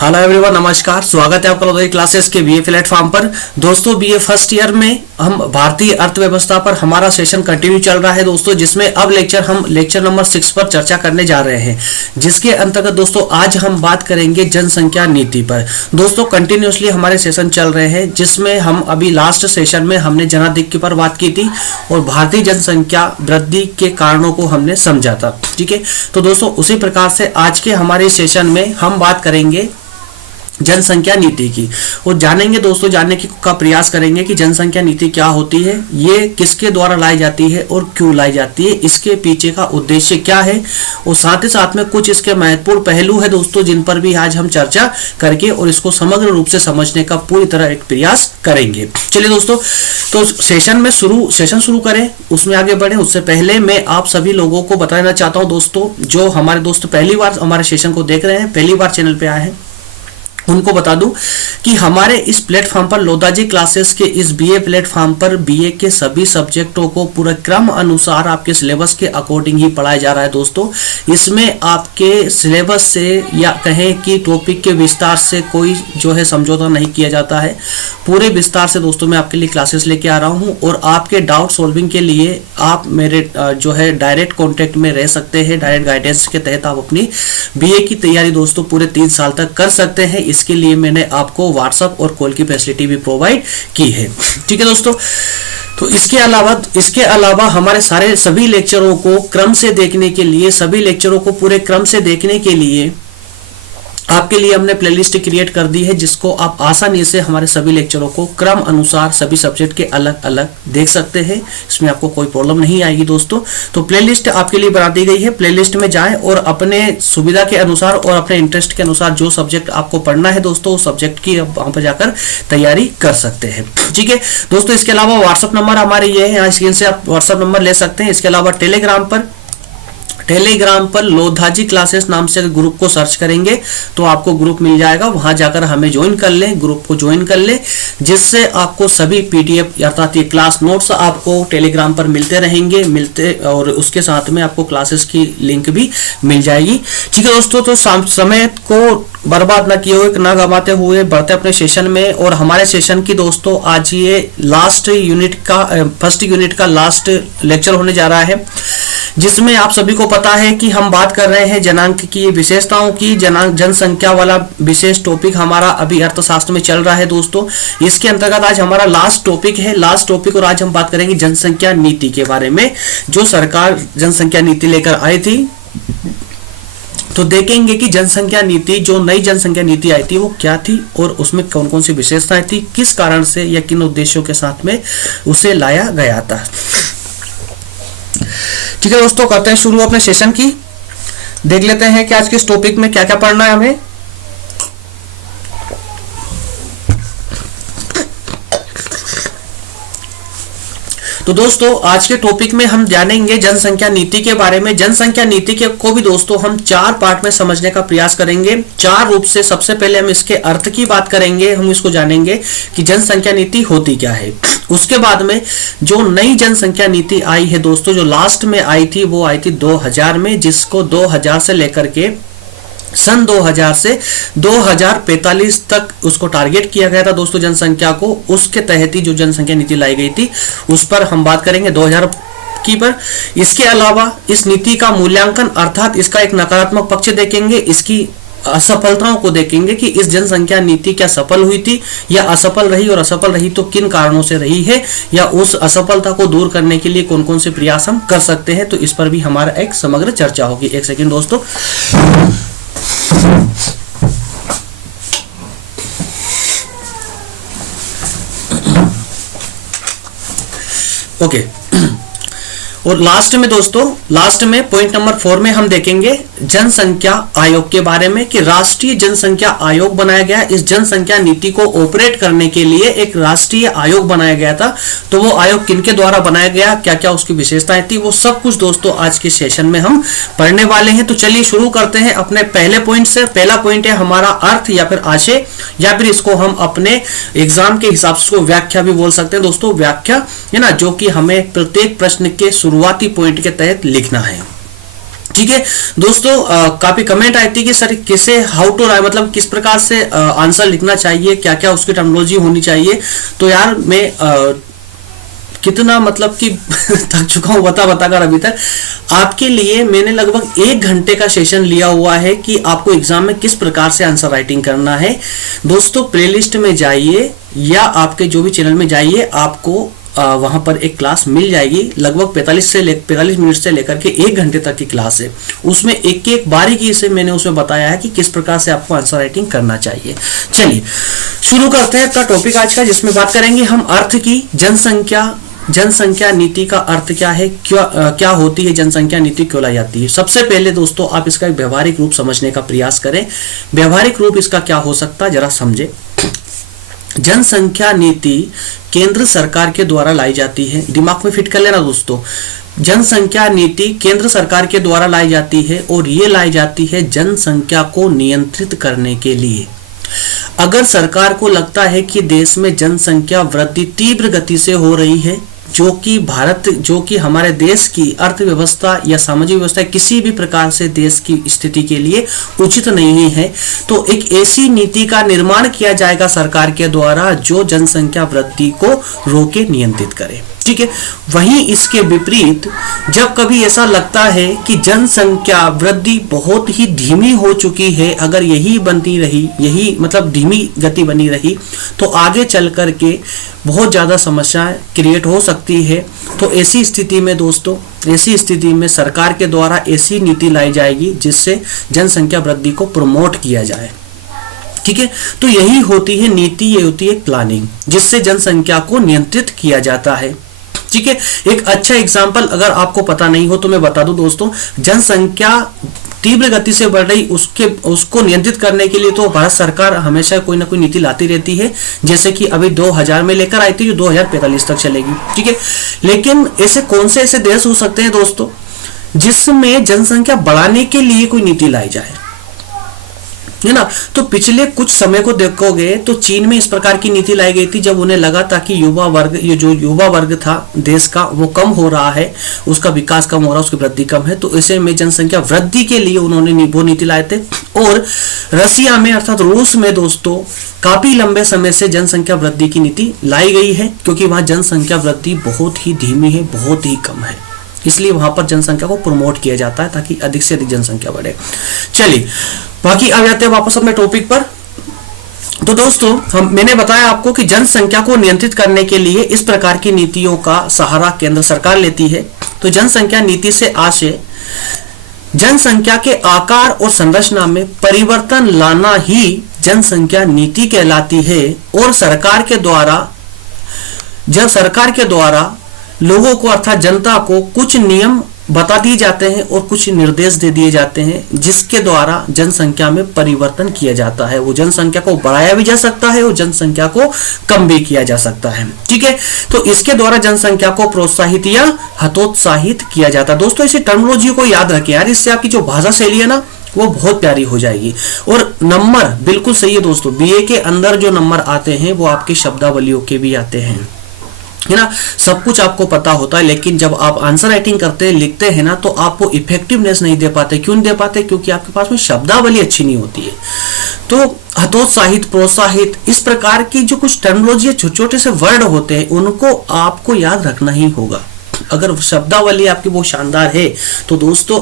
Hello everyone, नमस्कार। स्वागत है आपका लोधी क्लासेस के बीए प्लेटफॉर्म पर। दोस्तों, बीए फर्स्ट ईयर में हम भारतीय अर्थव्यवस्था पर हमारा सेशन कंटिन्यू चल रहा है दोस्तों, जिसमें अब हम लेक्चर नंबर 6 पर चर्चा करने जा रहे हैं, जिसके अंतर्गत दोस्तों आज हम बात करेंगे जनसंख्या नीति पर। दोस्तों, कंटिन्यूसली हमारे सेशन चल रहे हैं, जिसमें हम अभी लास्ट सेशन में हमने जनाधिक्य पर बात की थी और भारतीय जनसंख्या वृद्धि के कारणों को हमने समझा था। ठीक है, तो दोस्तों उसी प्रकार से आज के हमारे सेशन में हम बात करेंगे जनसंख्या नीति की और जानेंगे दोस्तों, जानने का प्रयास करेंगे कि जनसंख्या नीति क्या होती है, ये किसके द्वारा लाई जाती है और क्यों लाई जाती है, इसके पीछे का उद्देश्य क्या है, और साथ ही साथ में कुछ इसके महत्वपूर्ण पहलू है दोस्तों, जिन पर भी आज हम चर्चा करके और इसको समग्र रूप से समझने का पूरी तरह एक प्रयास करेंगे। चलिए दोस्तों, तो सेशन शुरू करें, उसमें आगे बढ़े उससे पहले मैं आप सभी लोगों को बताना चाहता हूँ दोस्तों, जो हमारे दोस्त पहली बार हमारे सेशन को देख रहे हैं, पहली बार चैनल पे आए हैं, उनको बता दूं कि हमारे इस प्लेटफॉर्म पर लोधाजी क्लासेस के इस बीए प्लेटफॉर्म पर बीए के सभी सब्जेक्टों को पूरे क्रम अनुसार आपके सिलेबस के अकॉर्डिंग ही पढ़ाया जा रहा है दोस्तों। इसमें आपके सिलेबस से या कहें कि टॉपिक के विस्तार से कोई जो है समझौता नहीं किया जाता है। पूरे विस्तार से दोस्तों मैं आपके लिए क्लासेस लेके आ रहा हूं और आपके डाउट सॉल्विंग के लिए आप मेरे जो है डायरेक्ट कॉन्टेक्ट में रह सकते हैं। डायरेक्ट गाइडेंस के तहत आप अपनी बीए की तैयारी दोस्तों पूरे 3 साल तक कर सकते हैं। इसके लिए मैंने आपको व्हाट्सएप और कॉल की फैसिलिटी भी प्रोवाइड की है। ठीक है दोस्तों, तो इसके अलावा हमारे सभी लेक्चरों को क्रम से देखने के लिए, सभी लेक्चरों को पूरे क्रम से देखने के लिए आपके लिए हमने प्लेलिस्ट क्रिएट कर दी है, जिसको आप आसानी से हमारे सभी लेक्चरों को क्रम अनुसार सभी सब्जेक्ट के अलग अलग देख सकते हैं। इसमें आपको कोई प्रॉब्लम नहीं आएगी दोस्तों। तो प्लेलिस्ट आपके लिए बना दी गई है, प्लेलिस्ट में जाएं और अपने सुविधा के अनुसार और अपने इंटरेस्ट के अनुसार जो सब्जेक्ट आपको पढ़ना है दोस्तों, उस सब्जेक्ट की वहां पर जाकर तैयारी कर सकते हैं। ठीक है दोस्तों, इसके अलावा व्हाट्सएप नंबर हमारे ये है, यहाँ स्क्रीन से आप व्हाट्सएप नंबर ले सकते हैं। इसके अलावा टेलीग्राम पर लोधाजी क्लासेस नाम से ग्रुप को सर्च करेंगे तो आपको ग्रुप मिल जाएगा, वहां जाकर हमें ज्वाइन कर लें, ग्रुप को ज्वाइन कर लें, जिससे आपको सभी पीडीएफ अर्थात ये क्लास नोट्स आपको टेलीग्राम पर मिलते रहेंगे और उसके साथ में आपको क्लासेस की लिंक भी मिल जाएगी। ठीक है दोस्तों, तो समय को बर्बाद न किए हुए, न गवाते हुए बढ़ते अपने सेशन में। और हमारे सेशन की दोस्तों आज ये फर्स्ट यूनिट का लास्ट लेक्चर होने जा रहा है, जिसमें आप सभी को पता है कि हम बात कर रहे हैं जनांक की विशेषताओं की। जनसंख्या वाला विशेष टॉपिक हमारा अभी अर्थशास्त्र में चल रहा है दोस्तों। इसके अंतर्गत आज हमारा लास्ट टॉपिक और आज हम बात करेंगे जनसंख्या नीति के बारे में, जो सरकार जनसंख्या नीति लेकर आई थी। तो देखेंगे कि जनसंख्या नीति, जो नई जनसंख्या नीति आई थी, वो क्या थी और उसमें कौन कौन सी विशेषताएं थी, किस कारण से या किन उद्देश्यों के साथ में उसे लाया गया था। ठीक है दोस्तों, करते हैं शुरू अपने सेशन की। देख लेते हैं कि आज के इस टॉपिक में क्या क्या पढ़ना है हमें। तो दोस्तों आज के टॉपिक में हम जानेंगे जनसंख्या नीति के बारे में। जनसंख्या नीति के को भी दोस्तों हम 4 पार्ट में समझने का प्रयास करेंगे। 4 रूप से सबसे पहले हम इसके अर्थ की बात करेंगे, हम इसको जानेंगे कि जनसंख्या नीति होती क्या है। उसके बाद में जो नई जनसंख्या नीति आई है दोस्तों, जो लास्ट में आई थी, वो आई थी 2000 में, जिसको 2000 से लेकर के सन 2000 से 2045 तक उसको टारगेट किया गया था दोस्तों जनसंख्या को। उसके तहत ही जो जनसंख्या नीति लाई गई थी उस पर हम बात करेंगे 2000 की पर। इसके अलावा इस नीति का मूल्यांकन अर्थात इसका एक नकारात्मक पक्ष देखेंगे, इसकी असफलताओं को देखेंगे कि इस जनसंख्या नीति क्या सफल हुई थी या असफल रही, और असफल रही तो किन कारणों से रही है, या उस असफलता को दूर करने के लिए कौन कौन से प्रयास हम कर सकते हैं। तो इस पर भी हमारा एक समग्र चर्चा होगी। एक सेकंड दोस्तों। ओके, और लास्ट में पॉइंट नंबर 4 में हम देखेंगे जनसंख्या आयोग के बारे में, कि राष्ट्रीय जनसंख्या आयोग बनाया गया। इस जनसंख्या नीति को ऑपरेट करने के लिए एक राष्ट्रीय आयोग बनाया गया था। तो वो आयोग किनके द्वारा बनाया गया, क्या क्या उसकी विशेषताएं थी, वो सब कुछ दोस्तों आज के सेशन में हम पढ़ने वाले हैं। तो चलिए शुरू करते हैं अपने पहले पॉइंट से। पहला पॉइंट है हमारा अर्थ या फिर आशय, या फिर इसको हम अपने एग्जाम के हिसाब से व्याख्या भी बोल सकते हैं दोस्तों। व्याख्या है ना, जो कि हमें प्रत्येक प्रश्न के शुरुआती पॉइंट के तहत लिखना है। ठीक है दोस्तों, काफी कमेंट आई थी कि सर किसे हाउ टू राइट, मतलब किस प्रकार से आंसर लिखना चाहिए, क्या क्या उसकी टर्मिनोलॉजी होनी चाहिए। तो यार मैं कितना मतलब कि थक चुका हूं बता बताकर अभी तक। आपके लिए मैंने लगभग 1 घंटे का सेशन लिया हुआ है कि आपको एग्जाम में किस प्रकार से आंसर राइटिंग करना है। दोस्तों प्लेलिस्ट में जाइए या आपके जो भी चैनल में जाइए, आपको वहां पर एक क्लास मिल जाएगी। लगभग 45 मिनट से लेकर के 1 घंटे तक की क्लास है। उसमें एक एक बारीकी से मैंने उसमें बताया है कि किस प्रकार से आपको आंसर राइटिंग करना चाहिए। चलिए शुरू करते हैं अपना टॉपिक आज का, जिसमें बात करेंगे हम अर्थ की। जनसंख्या नीति का अर्थ क्या है, क्या होती है जनसंख्या नीति, क्यों लाई जाती है। सबसे पहले दोस्तों आप इसका एक व्यवहारिक रूप समझने का प्रयास करें। व्यवहारिक रूप इसका क्या हो सकता है जरा समझे। जनसंख्या नीति केंद्र सरकार के द्वारा लाई जाती है। दिमाग में फिट कर लेना दोस्तों, जनसंख्या नीति केंद्र सरकार के द्वारा लाई जाती है और ये लाई जाती है जनसंख्या को नियंत्रित करने के लिए। अगर सरकार को लगता है कि देश में जनसंख्या वृद्धि तीव्र गति से हो रही है, जो कि हमारे देश की अर्थव्यवस्था या सामाजिक व्यवस्था किसी भी प्रकार से देश की स्थिति के लिए उचित नहीं है, तो एक ऐसी नीति का निर्माण किया जाएगा सरकार के द्वारा जो जनसंख्या वृद्धि को रोके, नियंत्रित करे। ठीक है, वहीं इसके विपरीत जब कभी ऐसा लगता है कि जनसंख्या वृद्धि बहुत ही धीमी हो चुकी है, अगर यही बनती रही, यही मतलब धीमी गति बनी रही, तो आगे चल करके बहुत ज़्यादा समस्याएं क्रिएट हो सकती है। तो ऐसी स्थिति में दोस्तों, ऐसी स्थिति में सरकार के द्वारा ऐसी नीति लाई जाएगी जिससे जनसंख्या वृद्धि को प्रमोट किया जाए। ठीक है, तो यही होती है नीति, ये होती है प्लानिंग, जिससे जनसंख्या को नियंत्रित किया जाता है। ठीक है, एक अच्छा एग्जांपल अगर आपको पता नहीं हो तो मैं बता दूं दोस्तों, जनसंख्या तीव्र गति से बढ़ रही, उसको नियंत्रित करने के लिए तो भारत सरकार हमेशा कोई ना कोई नीति लाती रहती है, जैसे कि अभी 2000 में लेकर आई थी जो 2045 तक चलेगी। ठीक है, लेकिन ऐसे कौन से ऐसे देश हो सकते हैं दोस्तों जिसमें जनसंख्या बढ़ाने के लिए कोई नीति लाई जाए, है ना। तो पिछले कुछ समय को देखोगे तो चीन में इस प्रकार की नीति लाई गई थी, जब उन्हें लगा था कि ये जो युवा वर्ग था देश का वो कम हो रहा है, उसका विकास कम हो रहा है, उसकी वृद्धि कम है, तो ऐसे में जनसंख्या वृद्धि के लिए उन्होंने वो नीति लाए थे। और रसिया में अर्थात रूस में दोस्तों काफी लंबे समय से जनसंख्या वृद्धि की नीति लाई गई है, क्योंकि वहां जनसंख्या वृद्धि बहुत ही धीमी है, बहुत ही कम है, इसलिए वहां पर जनसंख्या को प्रमोट किया जाता है ताकि अधिक से अधिक जनसंख्या बढ़े। चलिए बाकी आ जाते हैं वापस अपने टॉपिक पर। तो दोस्तों मैंने बताया आपको कि जनसंख्या को नियंत्रित करने के लिए इस प्रकार की नीतियों का सहारा केंद्र सरकार लेती है। तो जनसंख्या नीति से आशय जनसंख्या के आकार और संरचना में परिवर्तन लाना ही जनसंख्या नीति कहलाती है। और सरकार के द्वारा लोगों को अर्थात जनता को कुछ नियम बता दिए जाते हैं और कुछ निर्देश दे दिए जाते हैं, जिसके द्वारा जनसंख्या में परिवर्तन किया जाता है। वो जनसंख्या को बढ़ाया भी जा सकता है और जनसंख्या को कम भी किया जा सकता है। ठीक है, तो इसके द्वारा जनसंख्या को प्रोत्साहित या हतोत्साहित किया जाता है। दोस्तों इसी टर्मिनोलॉजी को याद रखें यार, इससे आपकी जो भाषा शैली है ना वो बहुत प्यारी हो जाएगी। और नंबर बिल्कुल सही है दोस्तों, बीए के अंदर जो नंबर आते हैं वो आपकी शब्दावलियों के भी आते हैं, है ना। सब कुछ आपको पता होता है, लेकिन जब आप आंसर राइटिंग करते हैं, लिखते हैं ना, तो आप वो इफेक्टिवनेस नहीं दे पाते। क्यों नहीं दे पाते? क्योंकि आपके पास में शब्दावली अच्छी नहीं होती है। तो हतोत्साहित, प्रोत्साहित, इस प्रकार की जो कुछ टर्मिनोलॉजी छोटे छोटे से वर्ड होते हैं उनको आपको याद रखना ही होगा। अगर शब्दावली आपकी बहुत शानदार है तो दोस्तों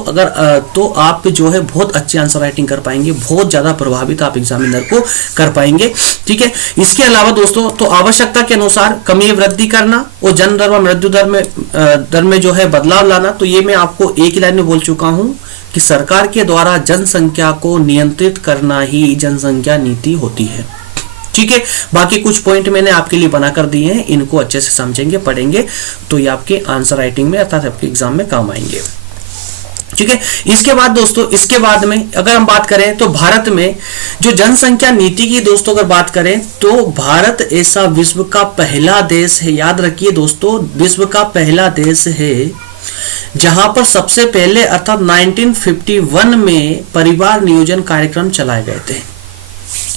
तो आप जो है बहुत अच्छी आंसर राइटिंग कर पाएंगे, बहुत ज्यादा प्रभावित आप एग्जामिनर को कर पाएंगे। ठीक है, इसके अलावा दोस्तों तो आवश्यकता के अनुसार कमी वृद्धि करना और जन्म दर व मृत्यु दर में जो है बदलाव लाना। तो ये मैं आपको एक ही लाइन में बोल चुका हूं कि सरकार के द्वारा जनसंख्या को नियंत्रित करना ही जनसंख्या नीति होती है। ठीक है, बाकी कुछ पॉइंट मैंने आपके लिए बनाकर दिए हैं, इनको अच्छे से समझेंगे, पढ़ेंगे तो ये आपके आंसर राइटिंग में अर्थात आपके एग्जाम में काम आएंगे। ठीक है, इसके बाद दोस्तों इसके बाद में अगर हम बात करें तो भारत में जो जनसंख्या नीति की दोस्तों अगर बात करें तो भारत ऐसा विश्व का पहला देश है, याद रखिए दोस्तों, विश्व का पहला देश है जहां पर सबसे पहले अर्थात 1951 में परिवार नियोजन कार्यक्रम चलाए गए थे।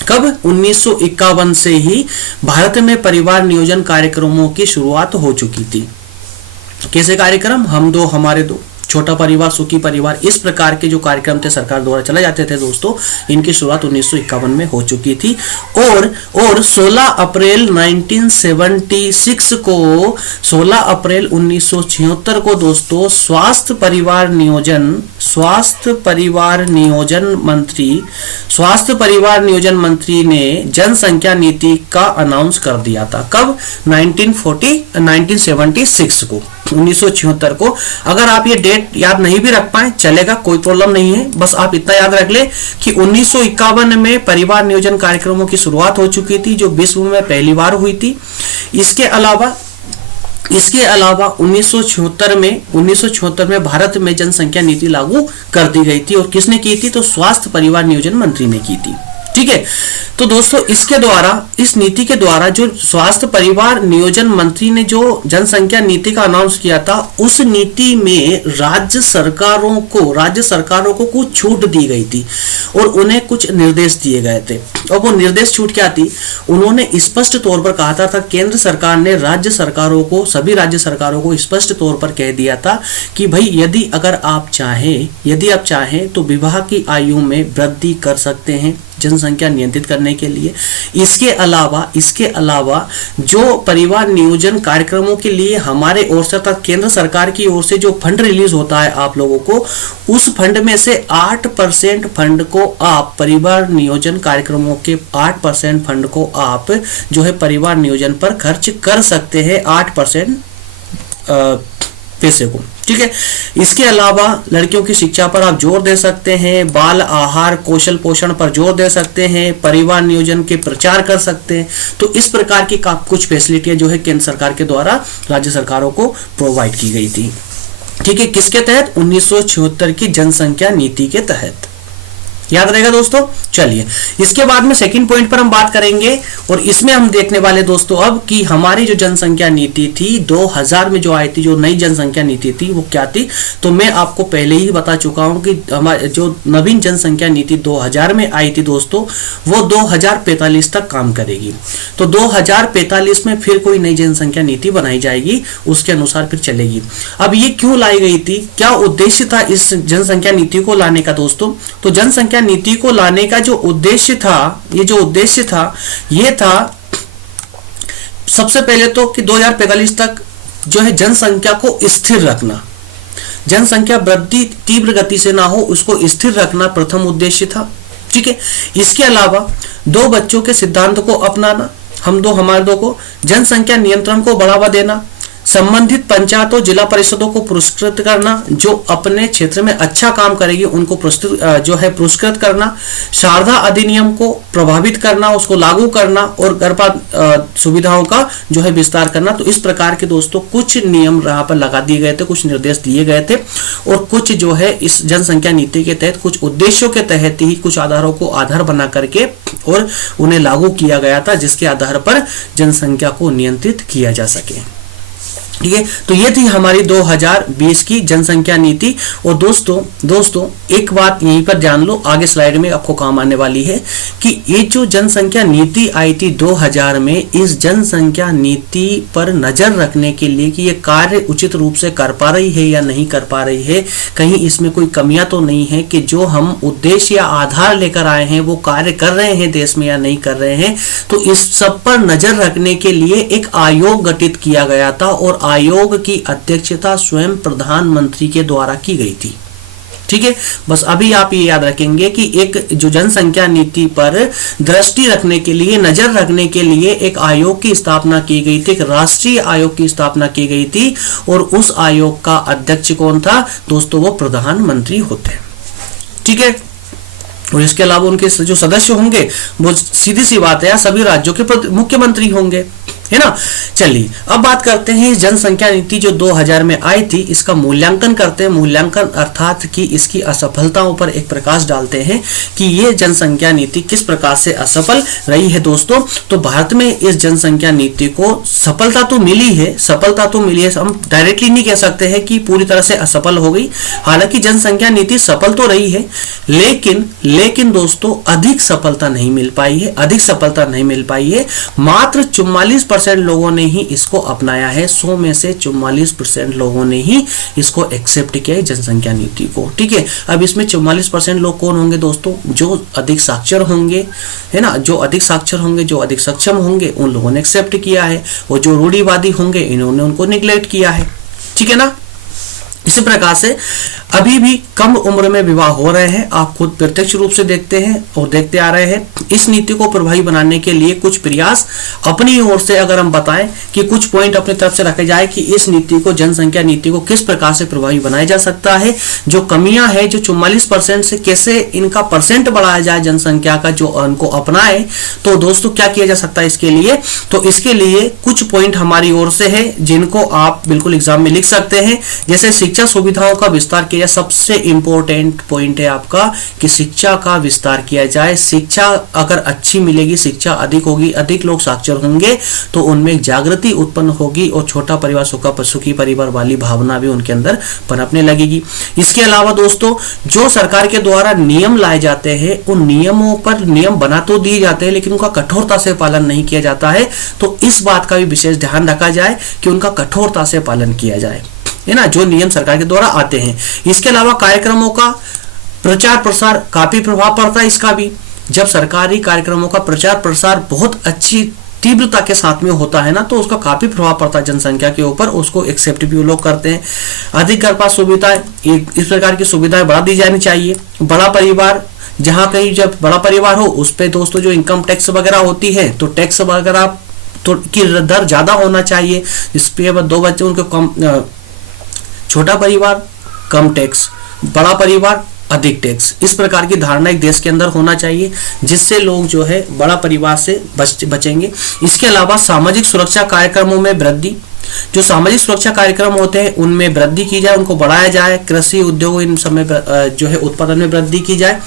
कब? 1951 से ही भारत में परिवार नियोजन कार्यक्रमों की शुरुआत हो चुकी थी। कैसे कार्यक्रम? हम दो हमारे दो, छोटा परिवार, सुखी परिवार, इस प्रकार के जो कार्यक्रम थे सरकार द्वारा चलाए जाते थे दोस्तों, इनकी शुरुआत 1951 में हो चुकी थी। और 16 अप्रैल 1976 को 16 अप्रैल 1976 को दोस्तों स्वास्थ्य परिवार नियोजन मंत्री ने जनसंख्या नीति का अनाउंस कर दिया था। कब? 1976 को, 1976 को। अगर आप ये डेट याद नहीं भी रख पाए चलेगा, कोई प्रॉब्लम नहीं है, बस आप इतना याद रख ले कि 1951 में परिवार नियोजन कार्यक्रमों की शुरुआत हो चुकी थी, जो विश्व में पहली बार हुई थी। इसके अलावा 1976 में भारत में जनसंख्या नीति लागू कर दी गई थी। और किसने की थी? तो स्वास्थ्य परिवार नियोजन मंत्री ने की थी। ठीक है, तो दोस्तों इसके द्वारा, इस नीति के द्वारा जो स्वास्थ्य परिवार नियोजन मंत्री ने जो जनसंख्या नीति का अनाउंस किया था, उस नीति में राज्य सरकारों को कुछ छूट दी गई थी और उन्हें कुछ निर्देश दिए गए थे। और वो निर्देश छूट क्या थी? उन्होंने स्पष्ट तौर पर कहा था केंद्र सरकार ने सभी राज्य सरकारों को स्पष्ट तौर पर कह दिया था कि भाई यदि आप चाहें तो विवाह की आयु में वृद्धि कर सकते हैं जनसंख्या नियंत्रित करने के लिए। इसके अलावा जो परिवार नियोजन कार्यक्रमों के लिए हमारे ओर से तक केंद्र सरकार की ओर से जो फंड रिलीज होता है आप लोगों को, उस फंड में से 8% फंड को आप परिवार नियोजन कार्यक्रमों के 8% फंड को आप जो है परिवार नियोजन पर खर्च कर सकते हैं, 8% पैसे को। ठीक है, इसके अलावा लड़कियों की शिक्षा पर आप जोर दे सकते हैं, बाल आहार कौशल पोषण पर जोर दे सकते हैं, परिवार नियोजन के प्रचार कर सकते हैं। तो इस प्रकार की कुछ फैसिलिटियां जो है केंद्र सरकार के द्वारा राज्य सरकारों को प्रोवाइड की गई थी। ठीक है, किसके तहत? 1976 की जनसंख्या नीति के तहत। याद रहेगा दोस्तों। चलिए इसके बाद में सेकंड पॉइंट पर हम बात करेंगे और इसमें हम देखने वाले दोस्तों अब कि हमारी जो जनसंख्या नीति थी 2000 में जो आई थी, जो नई जनसंख्या नीति थी वो क्या थी। तो मैं आपको पहले ही बता चुका हूं कि हमारे जो नवीन जनसंख्या नीति 2000 में आई थी दोस्तों, वो 2045 तक काम करेगी। तो 2045 में फिर कोई नई जनसंख्या नीति बनाई जाएगी, उसके अनुसार फिर चलेगी। अब ये क्यों लाई गई थी, क्या उद्देश्य था इस जनसंख्या नीति को लाने का दोस्तों? तो जनसंख्या नीति को लाने का जो उद्देश्य था, ये था सबसे पहले तो कि 2045 तक जो है जनसंख्या को स्थिर रखना, जनसंख्या वृद्धि तीव्र गति से ना हो, उसको स्थिर रखना प्रथम उद्देश्य था। ठीक है, इसके अलावा 2 बच्चों के सिद्धांत को अपनाना, हम दो हमारे दो को, जनसंख्या नियंत्रण को बढ़ावा देना, संबंधित पंचायतों जिला परिषदों को पुरस्कृत करना, जो अपने क्षेत्र में अच्छा काम करेगी उनको पुरस्कृत करना, शारदा अधिनियम को प्रभावित करना, उसको लागू करना और गर्भपात सुविधाओं का जो है विस्तार करना। तो इस प्रकार के दोस्तों कुछ नियम यहाँ पर लगा दिए गए थे, कुछ निर्देश दिए गए थे और कुछ जो है इस जनसंख्या नीति के तहत कुछ उद्देश्यों के तहत ही कुछ आधारों को आधार बना करके और उन्हें लागू किया गया था, जिसके आधार पर जनसंख्या को नियंत्रित किया जा सके। ठीक है, तो ये थी हमारी 2020 की जनसंख्या नीति। और दोस्तों एक बात यहीं पर जान लो, आगे स्लाइड में आपको काम आने वाली है कि ये जो जनसंख्या नीति आई थी 2000 में, इस जनसंख्या नीति पर नजर रखने के लिए कि ये कार्य उचित रूप से कर पा रही है या नहीं कर पा रही है, कहीं इसमें कोई कमियां तो नहीं है कि जो हम उद्देश्य या आधार लेकर आए हैं वो कार्य कर रहे हैं देश में या नहीं कर रहे हैं। तो इस सब पर नजर रखने के लिए एक आयोग गठित किया गया था और आयोग की अध्यक्षता स्वयं प्रधानमंत्री के द्वारा की गई थी। ठीक है, बस अभी आप ये याद रखेंगे कि एक जो जनसंख्या नीति पर दृष्टि रखने के लिए, नजर रखने के लिए एक आयोग की स्थापना की गई थी, एक राष्ट्रीय आयोग की स्थापना की गई थी और उस आयोग का अध्यक्ष कौन था दोस्तों? वो प्रधानमंत्री होते हैं। ठीक है, और इसके अलावा उनके जो सदस्य होंगे वो सीधी सी बात है सभी राज्यों के मुख्यमंत्री होंगे, है ना। चलिए अब बात करते हैं जनसंख्या नीति जो 2000 में आई थी, इसका मूल्यांकन करते हैं। मूल्यांकन अर्थात कि इसकी असफलताओं पर एक प्रकाश डालते हैं कि ये जनसंख्या नीति किस प्रकार से असफल रही है दोस्तों। तो भारत में इस जनसंख्या नीति को सफलता तो मिली है, हम डायरेक्टली नहीं कह सकते हैं कि पूरी तरह से असफल हो गई। हालांकि जनसंख्या नीति सफल तो रही है, लेकिन दोस्तों अधिक सफलता नहीं मिल पाई है, मात्र 44% 44% लोगों ने ही इसको अपनाया है, 100 में से 44% लोगों ने ही इसको एक्सेप्ट किया है जनसंख्या नीति को। ठीक है, अब इसमें 44% लोग कौन होंगे दोस्तों? जो अधिक साक्षर होंगे, है ना, जो अधिक साक्षर होंगे, जो अधिक सक्षम होंगे, उन लोगों ने एक्सेप्ट किया है, और जो रूढ़िवादी होंगे इन्होंने उनको निग्लेक्ट किया है। ठीक है ना। इसी प्रकार से अभी भी कम उम्र में विवाह हो रहे हैं, आप खुद प्रत्यक्ष रूप से देखते हैं और देखते आ रहे हैं। इस नीति को प्रभावी बनाने के लिए कुछ प्रयास अपनी ओर से अगर हम बताएं कि कुछ पॉइंट अपनी तरफ से रखे जाए कि इस नीति को, जनसंख्या नीति को किस प्रकार से प्रभावी बनाया जा सकता है, जो कमियां हैं, जो 44% से कैसे इनका परसेंट बढ़ाया जाए जनसंख्या का, जो उनको अपनाए, तो दोस्तों क्या किया जा सकता है इसके लिए? तो इसके लिए कुछ पॉइंट हमारी ओर से है जिनको आप बिल्कुल एग्जाम में लिख सकते हैं। जैसे शिक्षा सुविधाओं का विस्तार किया, सबसे इंपॉर्टेंट पॉइंट है आपका कि शिक्षा का विस्तार किया जाए। शिक्षा अगर अच्छी मिलेगी, शिक्षा अधिक होगी, अधिक लोग साक्षर होंगे, तो उनमें जागृति उत्पन्न होगी और छोटा परिवार सुखी परिवार वाली भावना भी उनके अंदर पनपने लगेगी। इसके अलावा दोस्तों, जो सरकार के द्वारा नियम लाए जाते हैं, उन नियमों पर नियम बना तो दिए जाते हैं लेकिन उनका कठोरता से पालन नहीं किया जाता है, तो इस बात का भी विशेष ध्यान रखा जाए कि उनका कठोरता से पालन किया जाए, है ना, जो नियम सरकार के द्वारा आते हैं। इसके अलावा कार्यक्रमों का प्रचार प्रसार काफी प्रभाव पड़ता है इसका भी। जब सरकारी कार्यक्रमों का प्रचार प्रसार बहुत अच्छी तीव्रता के साथ में होता है ना, तो उसका काफी प्रभाव पड़ता है जनसंख्या के ऊपर, उसको एक्सेप्ट भी लोग करते हैं। अधिक गर्भपात सुविधाएं, इस प्रकार की सुविधाएं बढ़ा दी जानी चाहिए। बड़ा परिवार, जहां कहीं जब बड़ा परिवार हो उस पर दोस्तों जो इनकम टैक्स वगैरह होती है, तो टैक्स वगैरह तो की दर ज्यादा होना चाहिए, जिसपे 2 बच्चे उनको कम, छोटा परिवार कम टैक्स, बड़ा परिवार अधिक टैक्स, इस प्रकार की धारणा एक देश के अंदर होना चाहिए, जिससे लोग जो है बड़ा परिवार से बचेंगे। इसके अलावा सामाजिक सुरक्षा कार्यक्रमों में वृद्धि, जो सामाजिक सुरक्षा कार्यक्रम होते हैं उनमें वृद्धि की जाए, उनको बढ़ाया जाए। कृषि उद्योग इन समय जो है उत्पादन में वृद्धि की जाए।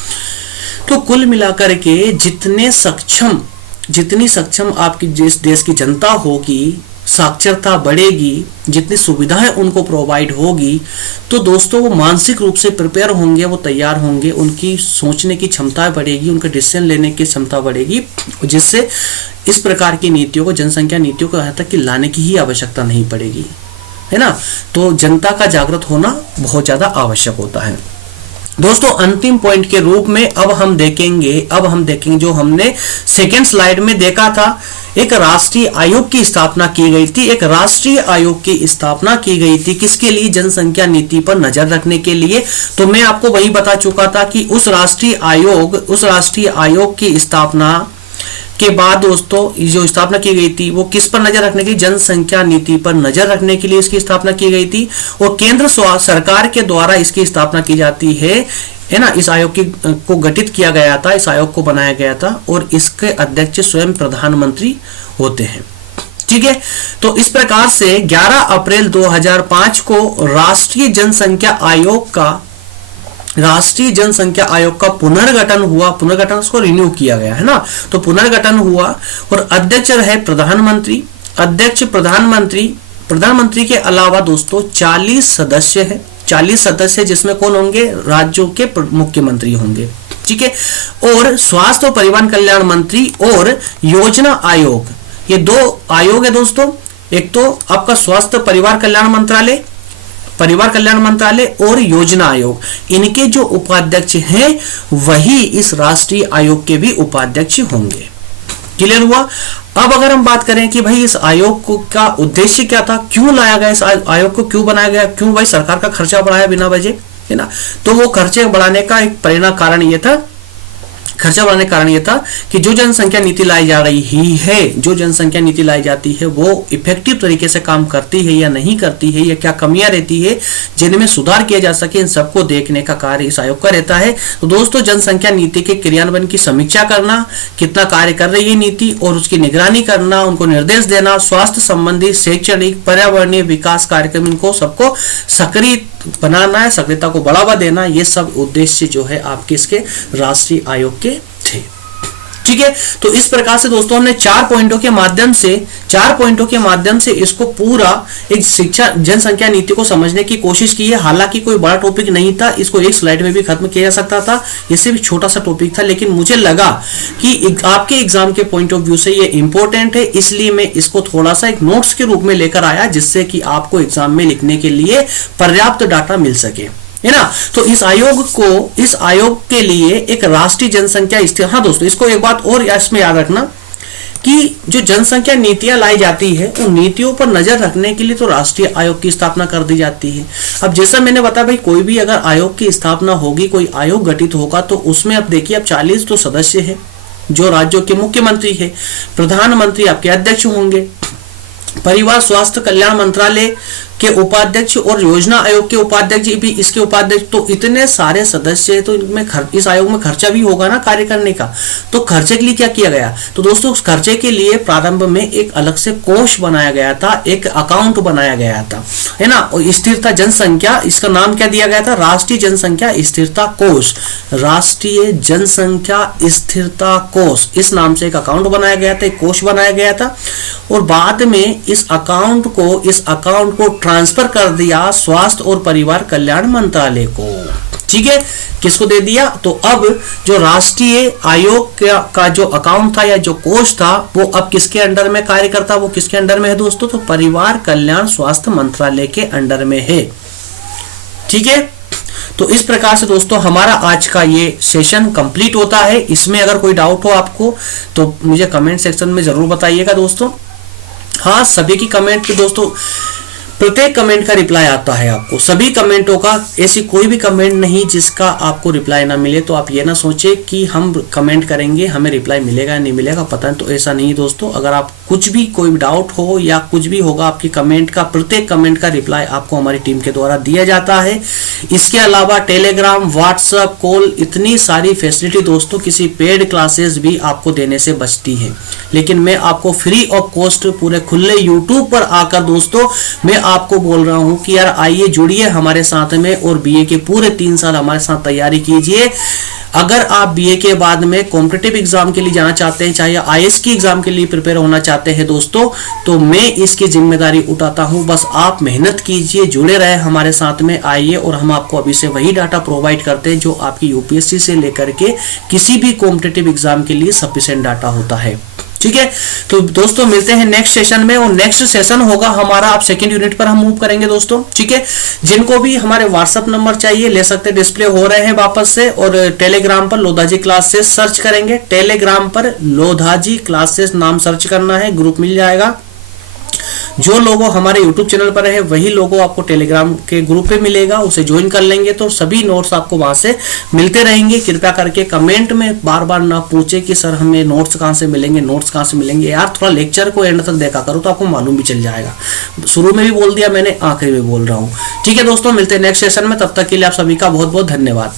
तो कुल मिलाकर के जितनी सक्षम आपकी जिस देश की जनता होगी, साक्षरता बढ़ेगी, जितनी सुविधाएं उनको प्रोवाइड होगी, तो दोस्तों वो मानसिक रूप से प्रिपेयर होंगे, वो तैयार होंगे, उनकी सोचने की क्षमता बढ़ेगी, उनका डिसीजन लेने की क्षमता बढ़ेगी, जिससे इस प्रकार की नीतियों को, जनसंख्या नीतियों को यहाँ तक कि लाने की ही आवश्यकता नहीं पड़ेगी, है ना। तो जनता का जागृत होना बहुत ज्यादा आवश्यक होता है। दोस्तों अंतिम पॉइंट के रूप में अब हम देखेंगे जो हमने सेकेंड स्लाइड में देखा था, एक राष्ट्रीय आयोग की स्थापना की गई थी। एक राष्ट्रीय आयोग की स्थापना की गई थी किसके लिए? जनसंख्या नीति पर नजर रखने के लिए। तो मैं आपको वही बता चुका था कि उस राष्ट्रीय आयोग की स्थापना के बाद दोस्तों जो स्थापना की गई थी वो किस पर नजर रखने की? जनसंख्या नीति पर नजर रखने के लिए इसकी स्थापना की गई थी, और केंद्र सरकार के द्वारा इसकी स्थापना की जाती है ना। इस आयोग को गठित किया गया था, इस आयोग को बनाया गया था, और इसके अध्यक्ष स्वयं प्रधानमंत्री होते हैं। ठीक है, तो इस प्रकार से 11 अप्रैल 2005 को राष्ट्रीय जनसंख्या आयोग का पुनर्गठन हुआ। पुनर्गठन उसको रिन्यू किया गया है ना, तो पुनर्गठन हुआ, और अध्यक्ष रहे प्रधानमंत्री। प्रधानमंत्री के अलावा दोस्तों 40 सदस्य है, 40 सदस्य जिसमें कौन होंगे? राज्यों के मुख्यमंत्री होंगे। ठीक है, और स्वास्थ्य और परिवार कल्याण मंत्री और योजना आयोग, ये 2 आयोग है दोस्तों। एक तो आपका स्वास्थ्य परिवार कल्याण मंत्रालय और योजना आयोग, इनके जो उपाध्यक्ष हैं वही इस राष्ट्रीय आयोग के भी उपाध्यक्ष होंगे। क्लियर हुआ? अब अगर हम बात करें कि भाई इस आयोग का उद्देश्य क्या था, क्यों लाया गया, इस आयोग को क्यों बनाया गया, क्यों भाई सरकार का खर्चा बढ़ाया बिना वजह, है ना। तो वो खर्चे बढ़ाने का एक कारण ये था कि जो जनसंख्या नीति लाई जा रही है, जो जनसंख्या नीति लाई जाती है वो इफेक्टिव तरीके से काम करती है या नहीं करती है, या क्या कमियां रहती है जिनमें सुधार किया जा सके, इन सबको देखने का कार्य इस आयोग का रहता है। तो दोस्तों जनसंख्या नीति के क्रियान्वयन की समीक्षा करना, कितना कार्य कर रही है नीति, और उसकी निगरानी करना, उनको निर्देश देना, स्वास्थ्य संबंधी, शैक्षणिक, पर्यावरणीय विकास कार्यक्रम, इनको सबको सक्रिय बनाना है, सक्रियता को बढ़ावा देना, ये सब उद्देश्य जो है आपके इसके राष्ट्रीय आयोग के थे। ठीक है। तो इस प्रकार से दोस्तों हमने 4 पॉइंटों के माध्यम से इसको पूरा एक शिक्षा जनसंख्या नीति को समझने की कोशिश की है। हालांकि कोई बड़ा टॉपिक नहीं था, इसको एक स्लाइड में भी खत्म किया जा सकता था, इससे भी छोटा सा टॉपिक था, लेकिन मुझे लगा कि आपके एग्जाम के पॉइंट ऑफ व्यू से ये इंपॉर्टेंट है, इसलिए मैं इसको थोड़ा सा एक नोट्स के रूप में लेकर आया, जिससे कि आपको एग्जाम में लिखने के लिए पर्याप्त डाटा मिल सके, है ना। तो इस आयोग के लिए एक राष्ट्रीय जनसंख्या स्थिर, हाँ दोस्तों इसको एक बात और इसमें याद रखना कि जो जनसंख्या नीतियां लाई जाती है उन नीतियों पर नजर रखने के लिए तो राष्ट्रीय आयोग की स्थापना कर दी जाती है। अब जैसा मैंने बताया भाई, कोई भी अगर आयोग की स्थापना होगी, कोई आयोग गठित होगा, तो उसमें अब देखिए अब 40 तो सदस्य है, जो राज्यों के मुख्यमंत्री है, प्रधानमंत्री आपके अध्यक्ष होंगे, परिवार स्वास्थ्य कल्याण मंत्रालय के उपाध्यक्ष और योजना आयोग के उपाध्यक्ष भी इसके उपाध्यक्ष, तो इतने सारे सदस्य हैं, तो इनमें इस आयोग में खर्चा भी होगा ना कार्य करने का। तो खर्चे के लिए क्या किया गया, तो दोस्तों उस खर्चे के लिए प्रारंभ में एक अलग से कोष बनाया गया था, एक अकाउंट बनाया गया था, है ना। और स्थिरता जनसंख्या, इसका नाम क्या दिया गया था, राष्ट्रीय जनसंख्या स्थिरता कोष, राष्ट्रीय जनसंख्या स्थिरता कोष, इस नाम से एक अकाउंट बनाया गया था, एक कोष बनाया गया था। और बाद में इस अकाउंट को ट्रांसफर कर दिया स्वास्थ्य और परिवार कल्याण मंत्रालय को, ठीक है। किसको दे दिया, तो अब जो राष्ट्रीय आयोग का जो अकाउंट था या जो कोष था वो अब किसके अंडर में कार्य करता, वो किसके अंडर में है दोस्तों, तो परिवार कल्याण स्वास्थ्य मंत्रालय के अंडर में है, ठीक है। तो इस प्रकार से दोस्तों हमारा आज का ये सेशन कंप्लीट होता है। इसमें अगर कोई डाउट हो आपको तो मुझे कमेंट सेक्शन में जरूर बताइएगा दोस्तों। हाँ, सभी की कमेंट पे दोस्तों प्रत्येक कमेंट का रिप्लाई आता है आपको, सभी कमेंटों का, ऐसी कोई भी कमेंट नहीं जिसका आपको रिप्लाई ना मिले। तो आप ये ना सोचे कि हम कमेंट करेंगे हमें रिप्लाई मिलेगा या नहीं मिलेगा, पता नहीं, तो ऐसा नहीं दोस्तों। अगर आप कुछ भी कोई डाउट हो या कुछ भी होगा, आपकी कमेंट का, प्रत्येक कमेंट का रिप्लाई आपको हमारी टीम के द्वारा दिया जाता है। इसके अलावा टेलीग्राम, व्हाट्सएप, कॉल, इतनी सारी फैसिलिटी दोस्तों किसी पेड क्लासेस भी आपको देने से बचती है, लेकिन मैं आपको फ्री ऑफ कॉस्ट पूरे खुले यूट्यूब पर आकर दोस्तों मैं आपको बोल रहा हूं कि यार आइए जुड़िए हमारे साथ में और बीए के पूरे 3 साल हमारे साथ तैयारी कीजिए। अगर आप बीए के बाद में कॉम्पिटिटिव एग्जाम के लिए जाना चाहते हैं, चाहे आईएएस की एग्जाम के लिए प्रिपेयर होना चाहते हैं दोस्तों, तो मैं इसकी जिम्मेदारी उठाता हूं। बस आप मेहनत कीजिए, जुड़े रहे हमारे साथ में, आइए और हम आपको अभी से वही डाटा प्रोवाइड करते हैं जो आपकी यूपीएससी से लेकर के किसी भी कॉम्पिटिटिव एग्जाम के लिए सफिशिएंट डाटा होता है, ठीक है। तो दोस्तों मिलते हैं नेक्स्ट सेशन में, और नेक्स्ट सेशन होगा हमारा, आप सेकंड यूनिट पर हम मूव करेंगे दोस्तों, ठीक है। जिनको भी हमारे व्हाट्सएप नंबर चाहिए ले सकते, डिस्प्ले हो रहे हैं वापस से, और टेलीग्राम पर लोधाजी क्लासेस सर्च करेंगे, टेलीग्राम पर लोधाजी क्लासेस नाम सर्च करना है, ग्रुप मिल जाएगा। जो लोगों हमारे YouTube चैनल पर है वही लोगों आपको टेलीग्राम के ग्रुप पे मिलेगा, उसे ज्वाइन कर लेंगे तो सभी नोट्स आपको वहां से मिलते रहेंगे। कृपया करके कमेंट में बार बार ना पूछे कि सर हमें नोट्स कहाँ से मिलेंगे, यार थोड़ा लेक्चर को एंड तक देखा करो तो आपको मालूम भी चल जाएगा। शुरू में भी बोल दिया मैंने, आखिरी में बोल रहा हूँ, ठीक है दोस्तों। मिलते हैं नेक्स्ट सेशन में, तब तक के लिए आप सभी का बहुत बहुत धन्यवाद।